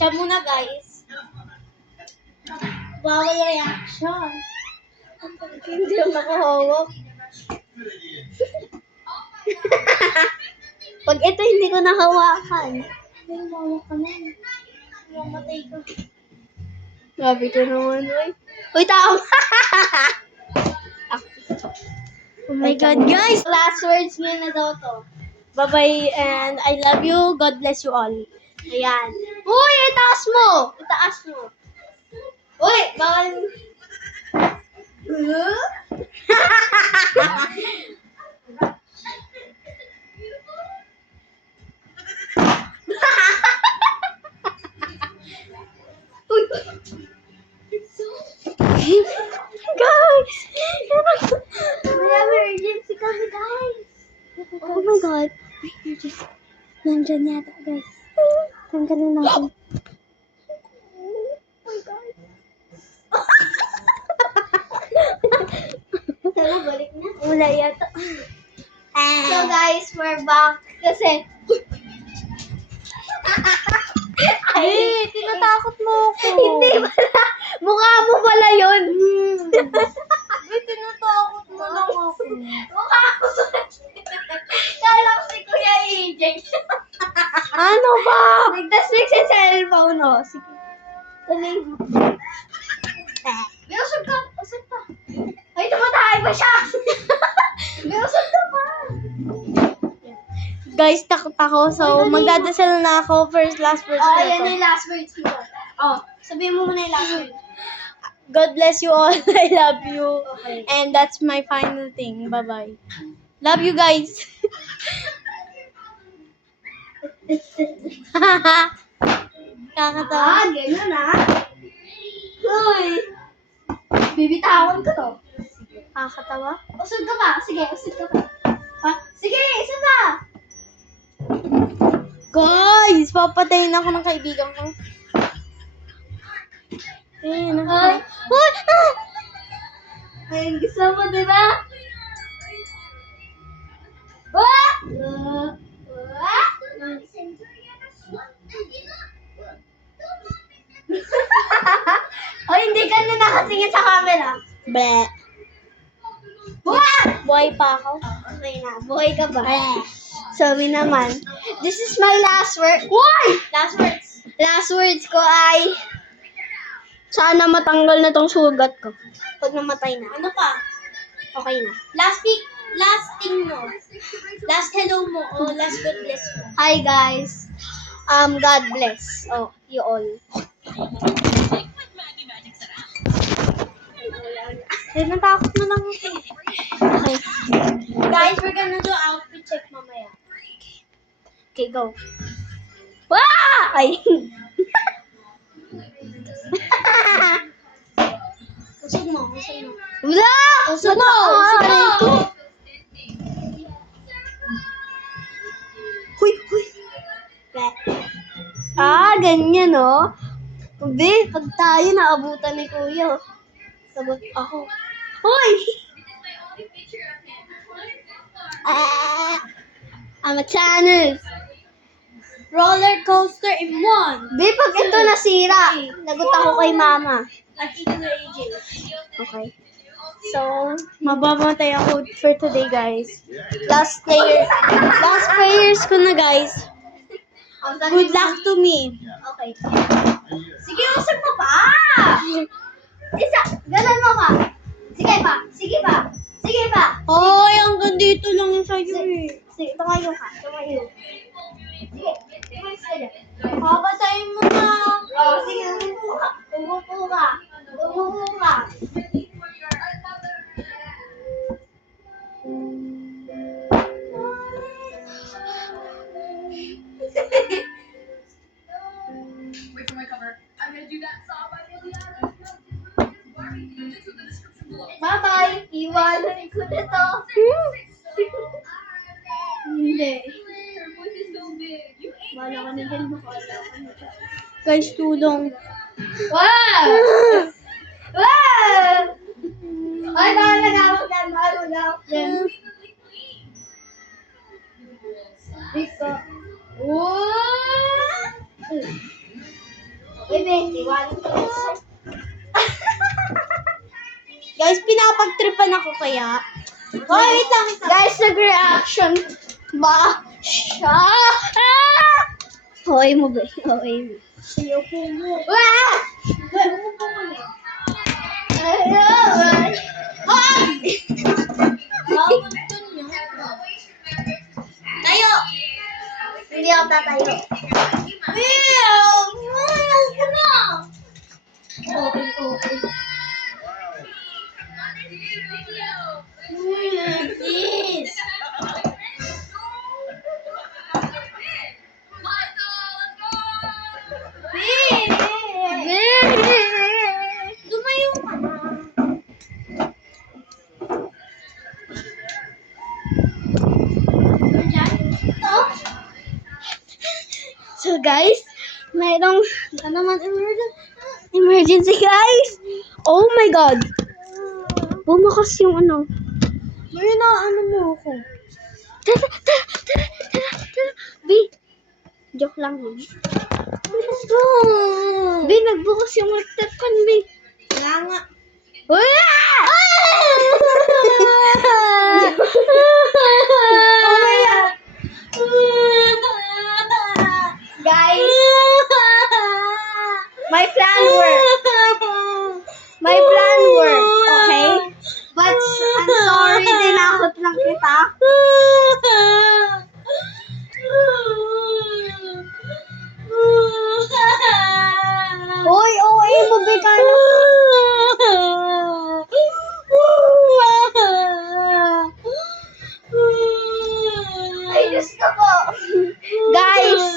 Siya muna, guys. Bawal reaction. Hindi ako nakahawak. Pag ito hindi ko nahawakan. Hindi, mawak ka na. Mamatay ka. Grabe ka naman, uy. Uy, tao! Oh my God, guys! Last words mo na daw to. Bye-bye and I love you. God bless you all. Ayan. Uy, itaas mo! Itaas mo. Uy! Bawal. Guys! May emergency kami, guys. Oh my God. Ay, just nandyan yata, guys. Tanggalin natin. Sana balik na. Wala yata. So guys, we're back. Kasi, Ay, tinatakot mo ako. hindi pala. Mukha mo pala yun. Ay, tinatakot mo lang ako. Mukha mo pala. Kala ko si Kuya EJ. Ano ba? Nagtaslik sa cellphone, oh. Sige. Tuloy mo. May usap ka. Usap ka. Ay, tumatahay pa siya. May usap ka pa. Guys, takot ako. So, magdadasal na ako. Last words Oh, na yan to. na yung last words mo. Oh, sabihin mo muna yung last words. God bless you all. I love you. Okay. And that's my final thing. Bye-bye. Love you guys. Kakatawa. Ganyan Uy. Bibitawan ko to. Kakatawa. Usod ka pa. Sige, usod ka pa. Pa? Sige, isa pa. Guys, papatayin ako ng kaibigan ko. Ayun. Ay. Ay! Ah! Ayun, gusto mo, di ba? Wah! Wah! Ay, hindi ka na nakatingin sa camera. Bleh. Wah! Buhay pa ako. Okay na, buhay ka ba? Sorry naman. This is my last word. Why? Last words. Last words ko ay sana matanggal na tong sugat ko. Pag namatay na. Ano pa? Okay na. Last thing mo. Last hello mo. O last God bless mo. Hi guys. God bless. Oh, you all. Ay, natakot na lang ako. Okay. Guys, we're gonna do outfit check mamaya. Okay, go. Wah! Ay. Usog mo, usog mo. Wala! Usog mo! Usog mo! Huy, huy. Ganyan, oh. Hindi, pag tayo naabutan ni Kuya, oh. Sagot ako. Hoy! I'm a channel. Roller coaster in 1. Di, pag ito nasira, lagot ako kay mama. At ito na AJ. Okay. So, mababatay ako for today, guys. Last prayers ko na, guys. Good luck to me. Okay. Sige, usog mo pa! Isa, galan mo pa. Sige pa, sige pa, sige pa. Hoy, hanggang dito lang yung sa'yo eh. Sige, tumayo ka, tumayo. Sige, tumayo ka dyan. Papatayin mo na. Oh, sige, umupo ka. Umupo ka. Umupo ka. Wait for my cover. I'm gonna do that song by Liliana. Barbie images with the description below. Bye-bye. Iwanan ko na to. Hindi. Her voice is so big. You ain't Wala ka na dyan. Wala ka na dyan. Guys, tulong. Wow! Wow! Ay, baka nagawag yan. Baka nagawag yan. Dito. Wow! Guys, pinapagtripan ako kaya. Oh, wait lang. Guys, nag-reaction ba siya? Ah! Hoy mo ba? Hoy mo. Ayoko mo. Wah! Tayo! Hindi ako tatayo. Ayoko na! Okay. Please! Lumayo ka na. So guys, mayroong emergency guys. Oh my god. Bumakas yung ano. May na ano mo ako. Tara. B. Joke lang. Let's go! B, nagbukas yung electric fan, B. Wala nga. Guys, my plan worked. My plan worked, okay? But I'm sorry, dinakot lang kita. Hoy, OA mo, B, kaya. Ay, Diyos ko po. Guys,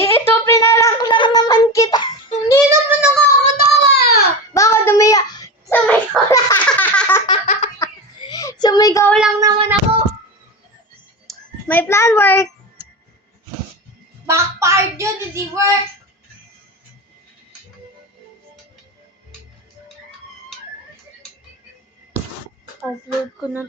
ito, pinalang lang naman kita. Hindi naman nakakatawa! Baka dumaya. Sumigaw lang. Sumigaw lang naman ako. My plan worked. Backfired yun, hindi work. Upload ko na